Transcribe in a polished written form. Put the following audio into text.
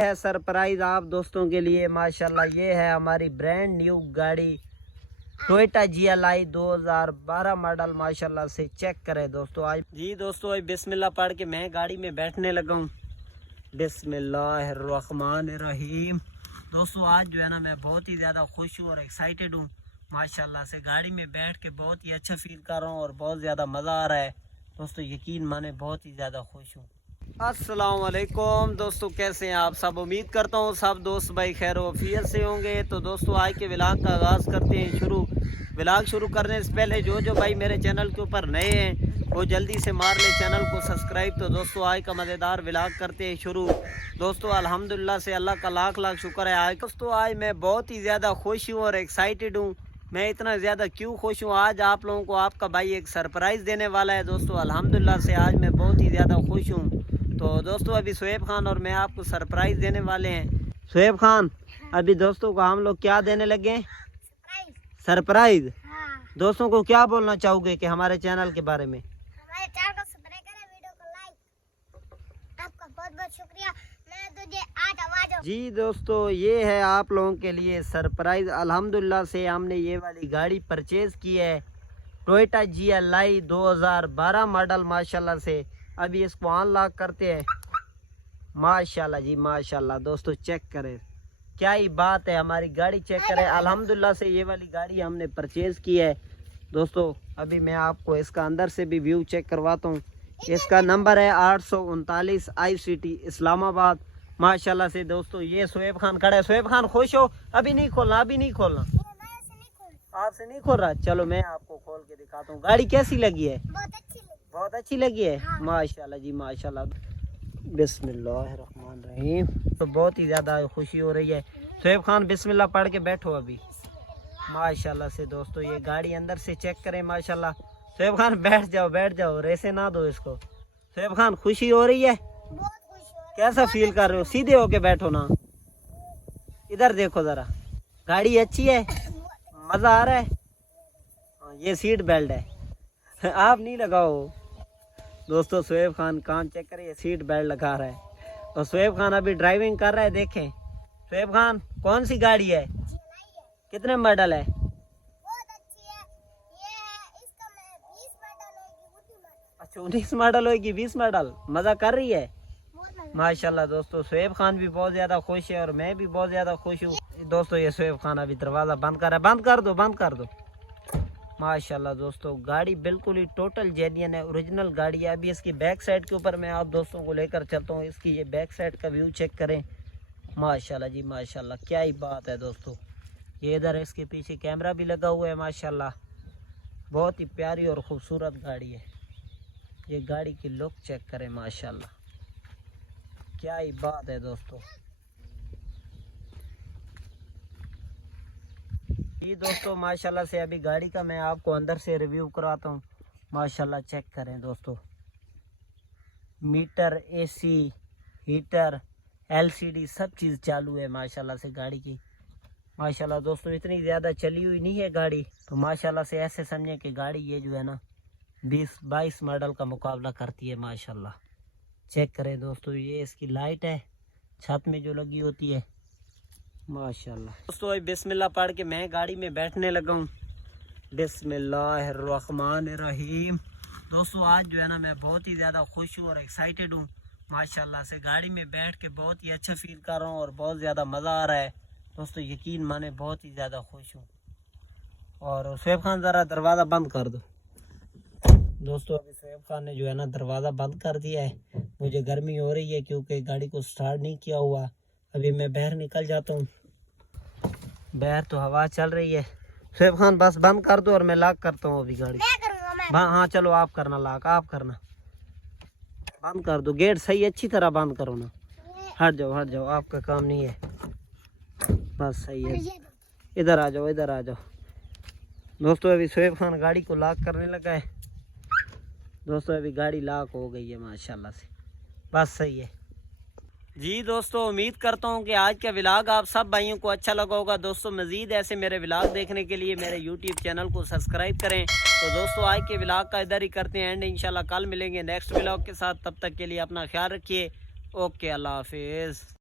है सरप्राइज आप दोस्तों के लिए माशाल्लाह। ये है हमारी ब्रांड न्यू गाड़ी टोयोटा GLI 2012 मॉडल। माशाल्लाह से चेक करें दोस्तों। आज जी दोस्तों आज बिस्मिल्लाह पढ़ के मैं गाड़ी में बैठने लगा हूँ। बिस्मिल्लाहिर्रहमानिर्रहीम। दोस्तों आज जो है ना मैं बहुत ही ज़्यादा खुश हूँ और एक्साइटेड हूँ माशाल्लाह से। गाड़ी में बैठ के बहुत ही अच्छा फील कर रहा हूँ और बहुत ज़्यादा मज़ा आ रहा है दोस्तों। यकीन माने बहुत ही ज़्यादा खुश हूँ। अस्सलाम वालेकुम दोस्तों, कैसे हैं आप सब। उम्मीद करता हूँ सब दोस्त भाई खैर वफियत से होंगे। तो दोस्तों आज के व्लॉग का आगाज़ करते हैं शुरू। व्लॉग शुरू करने से पहले जो भाई मेरे चैनल के ऊपर नए हैं वो जल्दी से मार ले चैनल को सब्सक्राइब। तो दोस्तों आज का मज़ेदार व्लॉग करते हैं शुरू। दोस्तों अल्हम्दुलिल्लाह से अल्लाह का लाख लाख शुक्र है। आज दोस्तों आज मैं बहुत ही ज़्यादा खुश हूँ और एक्साइटेड हूँ। मैं इतना ज़्यादा क्यों खुश हूँ, आज आप लोगों को आपका भाई एक सरप्राइज़ देने वाला है दोस्तों। अल्हम्दुलिल्लाह से आज मैं बहुत ही ज़्यादा खुश हूँ। तो दोस्तों अभी शोएब खान और मैं आपको सरप्राइज़ देने वाले हैं। शोएब खान अभी दोस्तों को हम लोग क्या देने लगे हैं? सरप्राइज़। दोस्तों को क्या बोलना चाहोगे कि हमारे चैनल के बारे में? हमारे चैनल को सब्सक्राइब करें, वीडियो को लाइक। आपका बहुत बहुत शुक्रिया। मैं तुझे आज आवाज जी दोस्तों ये है आप लोगों के लिए सरप्राइज। अल्हम्दुलिल्लाह से हमने ये वाली गाड़ी परचेज की है टोयोटा GLI 2012 मॉडल माशाल्लाह से। अभी इसको अनलॉक करते हैं माशाल्लाह जी माशाल्लाह। दोस्तों चेक करें क्या ही बात है, हमारी गाड़ी चेक करें। अल्हम्दुलिल्लाह से ये वाली गाड़ी हमने परचेज की है दोस्तों। अभी मैं आपको इसका अंदर से भी व्यू चेक करवाता हूँ। इसका नंबर है 839 ICT इस्लामाबाद माशाल्लाह से। दोस्तों ये शोएब खान खड़ा है। शोएब खान खुश हो? अभी नहीं खोलना, अभी नहीं खोलना। आपसे नहीं खोल रहा? चलो मैं आपको खोल के दिखाता हूँ। गाड़ी कैसी लगी है? बहुत अच्छी लगी है। हाँ। माशाल्लाह जी माशाल्लाह। बिस्मिल्लाहिर्रहमानिर्रहीम। तो बहुत ही ज़्यादा खुशी हो रही है। शोएब खान बिस्मिल्लाह पढ़ के बैठो अभी माशाल्लाह से। दोस्तों ये गाड़ी अंदर से चेक करें माशाल्लाह। शोएब खान बैठ जाओ, रेसे ना दो इसको। शोएब खान खुशी हो रही है? बहुत खुश हूँ। कैसा फील कर रहे हो? सीधे होके बैठो ना, इधर देखो जरा। गाड़ी अच्छी है, मज़ा आ रहा है। ये सीट बेल्ट है आप नहीं लगाओ दोस्तों। शोएब खान काम चेक करिए, सीट बेल्ट लगा रहा है और शोएब खान अभी ड्राइविंग कर रहा है। देखें शोएब खान कौन सी गाड़ी है, कितने मॉडल है? बहुत अच्छी है। ये है इसका मैं 20 मॉडल होगी। अच्छा 19 मॉडल होगी, 20 मॉडल। मज़ा कर रही है बहुत मजा। माशाल्लाह। दोस्तों शोएब खान भी बहुत ज़्यादा खुश है और मैं भी बहुत ज़्यादा खुश हूँ दोस्तों। ये शोएब खान अभी दरवाज़ा बंद कर रहा है। बंद कर दो माशाल्लाह। दोस्तों गाड़ी बिल्कुल ही टोटल जेन्युइन है, ओरिजिनल गाड़ी है। अभी इसकी बैक साइड के ऊपर मैं आप दोस्तों को लेकर चलता हूँ। इसकी ये बैक साइड का व्यू चेक करें माशाल्लाह जी माशाल्लाह। क्या ही बात है दोस्तों। ये इधर इसके पीछे कैमरा भी लगा हुआ है माशाल्लाह। बहुत ही प्यारी और ख़ूबसूरत गाड़ी है। ये गाड़ी की लुक चेक करें माशाल्लाह। क्या ही बात है दोस्तों। जी दोस्तों माशाल्लाह से अभी गाड़ी का मैं आपको अंदर से रिव्यू कराता हूँ माशाल्लाह। चेक करें दोस्तों, मीटर, AC, हीटर, LCD सब चीज़ चालू है माशाल्लाह से गाड़ी की माशाल्लाह। दोस्तों इतनी ज़्यादा चली हुई नहीं है गाड़ी, तो माशाल्लाह से ऐसे समझें कि गाड़ी ये जो है ना 20-22 मॉडल का मुकाबला करती है माशाल्लाह। चेक करें दोस्तों, ये इसकी लाइट है छत में जो लगी होती है माशाल्लाह। दोस्तों बिस्मिल्लाह पढ़ के मैं गाड़ी में बैठने लगा हूँ। बिस्मिल्लाहिर्रहमानिर्रहीम। दोस्तों आज जो है ना मैं बहुत ही ज़्यादा खुश हूँ और एक्साइटेड हूँ माशाल्लाह से। गाड़ी में बैठ के बहुत ही अच्छा फील कर रहा हूँ और बहुत ज़्यादा मज़ा आ रहा है दोस्तों। यकीन माने बहुत ही ज़्यादा खुश हूँ। और शोएब खान ज़रा दरवाज़ा बंद कर दो दोस्तों। अभी शोएब खान ने जो है ना दरवाज़ा बंद कर दिया है। मुझे गर्मी हो रही है क्योंकि गाड़ी को स्टार्ट नहीं किया हुआ। अभी मैं बाहर निकल जाता हूँ, बाहर तो हवा चल रही है। शोएब खान बस बंद कर दो और मैं लॉक करता हूँ अभी गाड़ी। मैं करूँगा मैं। हाँ चलो आप करना लॉक, आप करना। बंद कर दो गेट सही, अच्छी तरह बंद करो ना। हट जाओ आपका काम नहीं है। बस सही है, इधर आ जाओ दोस्तों। अभी शोएब खान गाड़ी को लॉक करने लगा है दोस्तों। अभी गाड़ी लॉक हो गई है माशाल्लाह से, बस सही है जी। दोस्तों उम्मीद करता हूँ कि आज का व्लॉग आप सब भाइयों को अच्छा लगा होगा दोस्तों। मज़ीद ऐसे मेरे व्लॉग देखने के लिए मेरे YouTube चैनल को सब्सक्राइब करें। तो दोस्तों आज के व्लॉग का इधर ही करते हैं एंड। इंशाल्लाह कल मिलेंगे नेक्स्ट व्लॉग के साथ। तब तक के लिए अपना ख्याल रखिए। ओके, अल्लाह हाफिज़।